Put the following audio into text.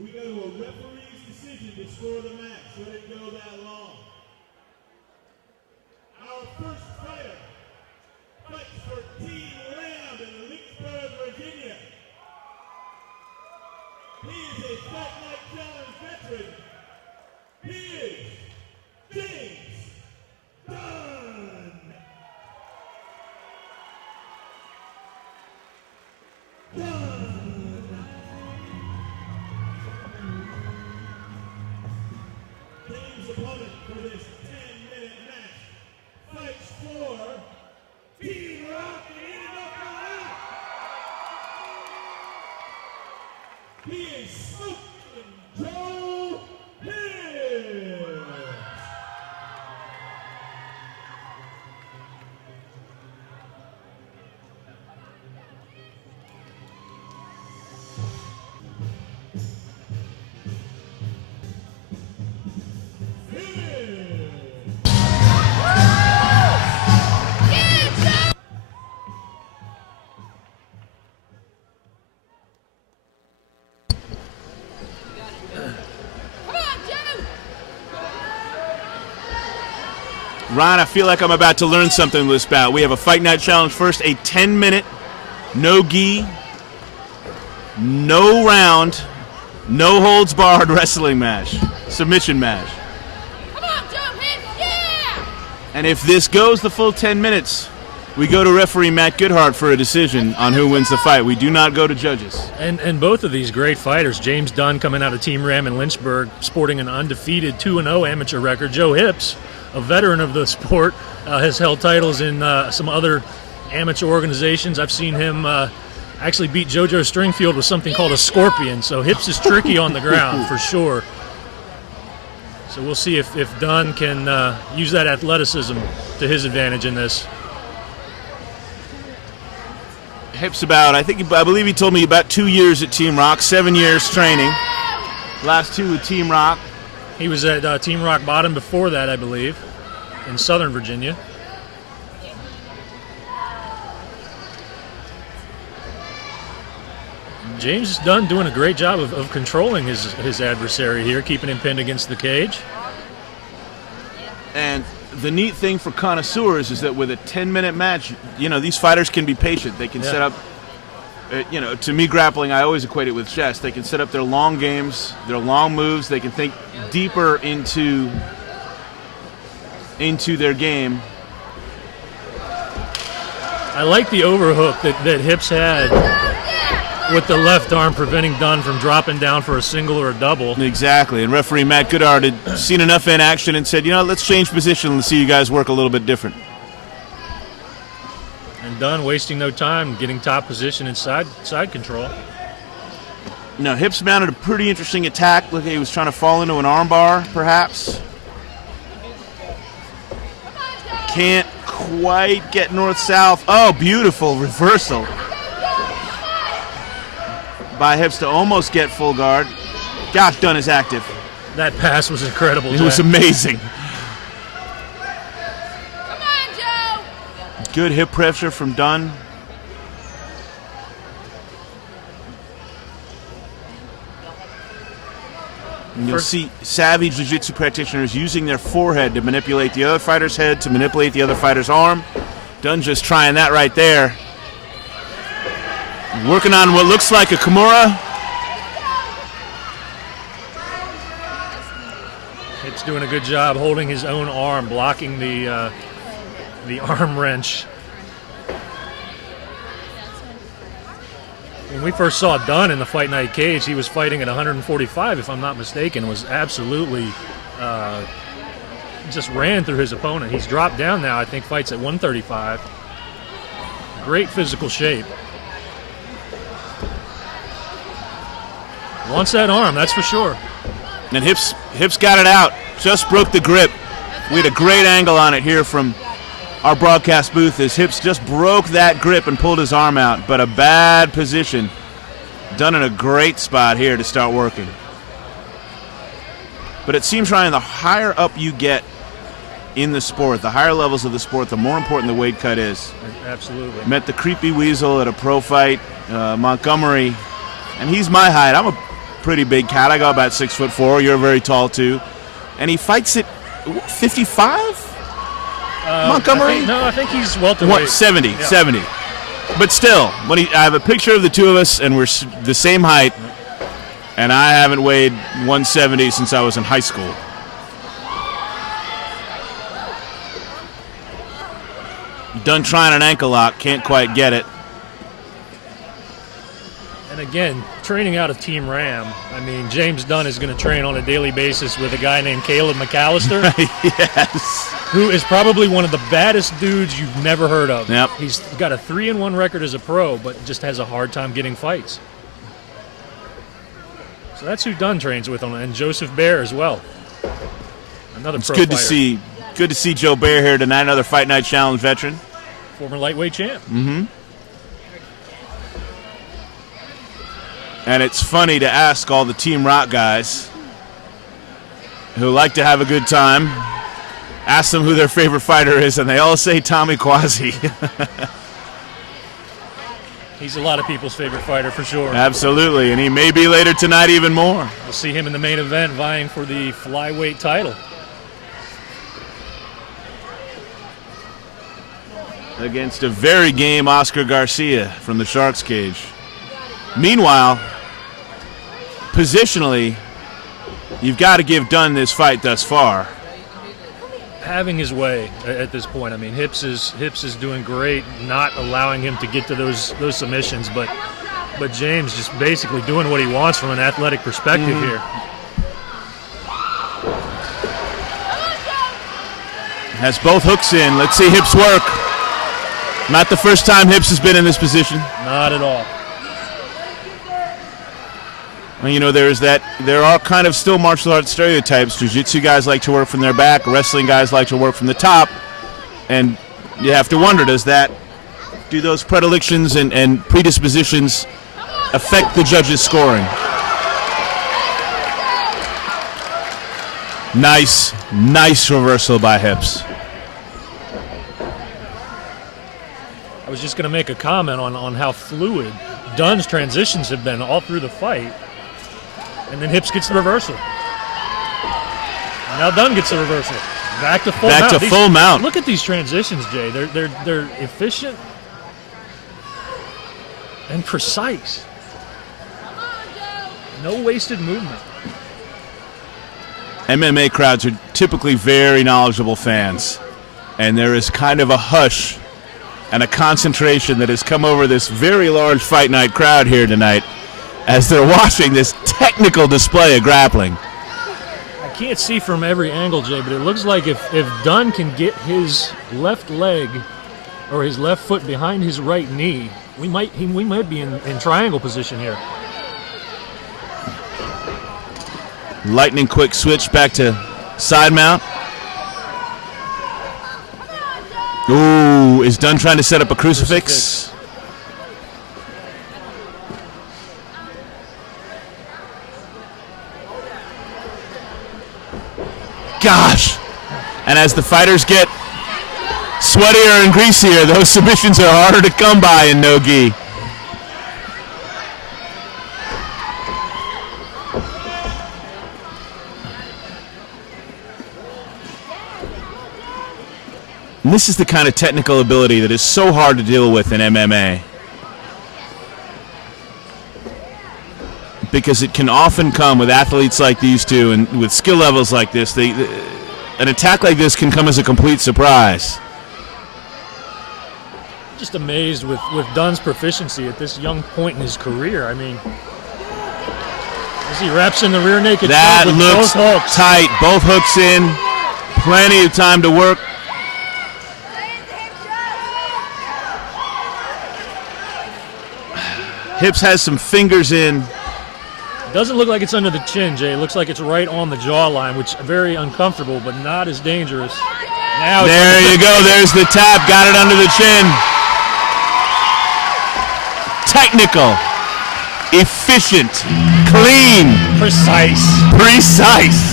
We go to a referee's decision to score the match. Should it go that long? Our first fighter fights for Team Ram in Lynchburg, Virginia. He is a Fight Night Challenge veteran. He is James Dunn. James' opponent for this 10-minute match fights for Team Rock in North Carolina. He is Smoking Joe Hill. Ron, I feel like I'm about to learn something with this bout. We have a Fight Night Challenge first, a 10-minute, no gi, no round, no holds barred wrestling match, submission match. Come on, Joe, hit, yeah! And if this goes the full 10 minutes, we go to referee Matt Goodhart for a decision on who wins the fight. We do not go to judges. And both of these great fighters, James Dunn coming out of Team Ram in Lynchburg, sporting an undefeated 2-0 amateur record. Joe Hips, a veteran of the sport, has held titles in some other amateur organizations. I've seen him actually beat JoJo Stringfield with something called a scorpion. So Hips is tricky on the ground for sure. So we'll see if Dunn can use that athleticism to his advantage in this. Hips I believe he told me about 2 years at Team Rock, 7 years training. Last 2 with Team Rock. He was at Team Rock Bottom before that, I believe, in Southern Virginia. James Dunn doing a great job of controlling his adversary here, keeping him pinned against the cage. And the neat thing for connoisseurs is that with a 10-minute match, these fighters can be patient. They can set up, to me, grappling, I always equate it with chess. They can set up their long games, their long moves. They can think deeper into their game. I like the overhook that Hips had with the left arm, preventing Dunn from dropping down for a single or a double. Exactly, and referee Matt Goodhart had seen enough in action and said, let's change position and see you guys work a little bit different. And Dunn wasting no time, getting top position and side control. Now, Hips mounted a pretty interesting attack. Look, he was trying to fall into an armbar, perhaps. Can't quite get north-south. Oh, beautiful reversal by Hips to almost get full guard. Gosh, Dunn is active. That pass was incredible. It was amazing. Come on, Joe! Good hip pressure from Dunn. And you'll see savvy jiu-jitsu practitioners using their forehead to manipulate the other fighter's head, to manipulate the other fighter's arm. Dunn just trying that right there. Working on what looks like a Kimura. Hips doing a good job holding his own arm, blocking the arm wrench. When we first saw Dunn in the Fight Night cage, he was fighting at 145, if I'm not mistaken, was absolutely just ran through his opponent. He's dropped down now, I think fights at 135. Great physical shape. Wants that arm, that's for sure. And Hips got it out. Just broke the grip. We had a great angle on it here from our broadcast booth as Hips just broke that grip and pulled his arm out. But a bad position. Done in a great spot here to start working. But it seems, Ryan, the higher up you get in the sport, the higher levels of the sport, the more important the weight cut is. Absolutely. Met the Creepy Weasel at a pro fight, Montgomery, and he's my height. pretty big cat. I go about 6'4". You're very tall too, and he fights at 55. Montgomery? I think he's welterweight. 70, Yeah. 70. But still, I have a picture of the two of us, and we're the same height, and I haven't weighed 170 since I was in high school. Dunn trying an ankle lock, can't quite get it. And again, training out of Team Ram, I mean, James Dunn is going to train on a daily basis with a guy named Caleb McAllister. Yes. Who is probably one of the baddest dudes you've never heard of. Yep. He's got a 3-1 record as a pro, but just has a hard time getting fights. So that's who Dunn trains with, and Joseph Bear as well. Another It's pro good fighter. to see Joe Bear here tonight, another Fight Night Challenge veteran. Former lightweight champ. Mm-hmm. And it's funny to ask all the Team Rock guys who like to have a good time, ask them who their favorite fighter is, and they all say Tommy Quasi. He's a lot of people's favorite fighter for sure. Absolutely, and he may be later tonight even more. We'll see him in the main event vying for the flyweight title. Against a very game Oscar Garcia from the Sharks cage. Meanwhile, positionally, you've got to give Dunn this fight thus far. Having his way at this point. I mean, Hips is doing great, not allowing him to get to those submissions, but James just basically doing what he wants from an athletic perspective here. Has both hooks in. Let's see Hips work. Not the first time Hips has been in this position. Not at all. Well, you know, there are kind of still martial arts stereotypes. Jiu-jitsu guys like to work from their back. Wrestling guys like to work from the top. And you have to wonder, do those predilections and predispositions affect the judges' scoring? Nice reversal by Hips. I was just going to make a comment on how fluid Dunn's transitions have been all through the fight. And then Hips gets the reversal. Now Dunn gets the reversal. Back to full mount. Look at these transitions, Jay. They're efficient and precise. No wasted movement. MMA crowds are typically very knowledgeable fans, and there is kind of a hush and a concentration that has come over this very large Fight Night crowd here tonight as they're watching this technical display of grappling. I can't see from every angle, Jay, but it looks like if Dunn can get his left leg or his left foot behind his right knee, we might be in triangle position here. Lightning quick switch back to side mount. Ooh, is Dunn trying to set up a crucifix? Gosh. And as the fighters get sweatier and greasier, those submissions are harder to come by in no-gi. And this is the kind of technical ability that is so hard to deal with in MMA. Because it can often come with athletes like these two and with skill levels like this. An attack like this can come as a complete surprise. Just amazed with Dunn's proficiency at this young point in his career. I mean, as he wraps in the rear naked choke That with looks both hooks. tight. Both hooks in. Plenty of time to work. Hips has some fingers in. Doesn't look like it's under the chin, Jay. It looks like it's right on the jawline, which is very uncomfortable, but not as dangerous. Now There you go. There's the tap. Got it under the chin. Technical. Efficient. Clean. Precise. Precise.